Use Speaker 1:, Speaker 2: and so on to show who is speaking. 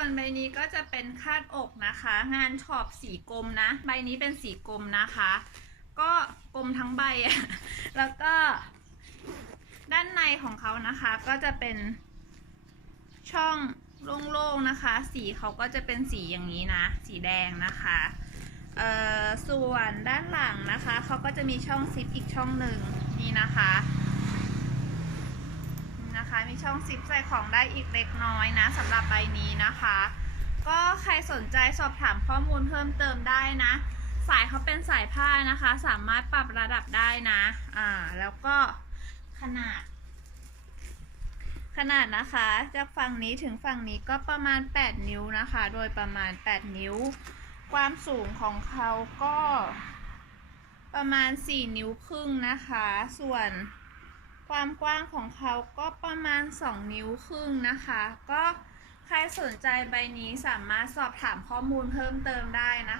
Speaker 1: วนใบนี้ก็จะเป็นคาดอกนะคะ งานชอบสีกลมนะ ใบนี้เป็นสีกลมนะคะ ก็กลมทั้งใบอะแล้วก็ ด้านในของเขานะคะ ก็จะเป็นช่องโล่งๆนะคะ สีเขาก็จะเป็นสีอย่างนี้นะ สีแดงนะคะเอ่อส่วนด้านหลังนะคะเขาก็จะมีช่องซิปอีกช่องหนึ่งนี่นะคะ นะคะ มีช่องซิปใส่ของได้อีกเล็กน้อยนะสำหรับใบนี้นะคะ ก็ใครสนใจสอบถามข้อมูลเพิ่มเติมได้นะ สายเขาเป็นสายผ้านะคะ สามารถปรับระดับได้นะ อ่า แล้วก็ขนาด ขนาดนะคะ จากฝั่งนี้ถึงฝั่งนี้ก็ประมาณ 8 นิ้วนะคะ โดยประมาณ 8 นิ้ว ความสูงของเขาก็ประมาณ 4 นิ้วครึ่งนะคะ ส่วน ความกว้างของเขาก็ประมาณ 2 นิ้วครึ่งนะคะ ก็ใครสนใจใบนี้สามารถสอบถามข้อมูลเพิ่มเติมได้นะคะ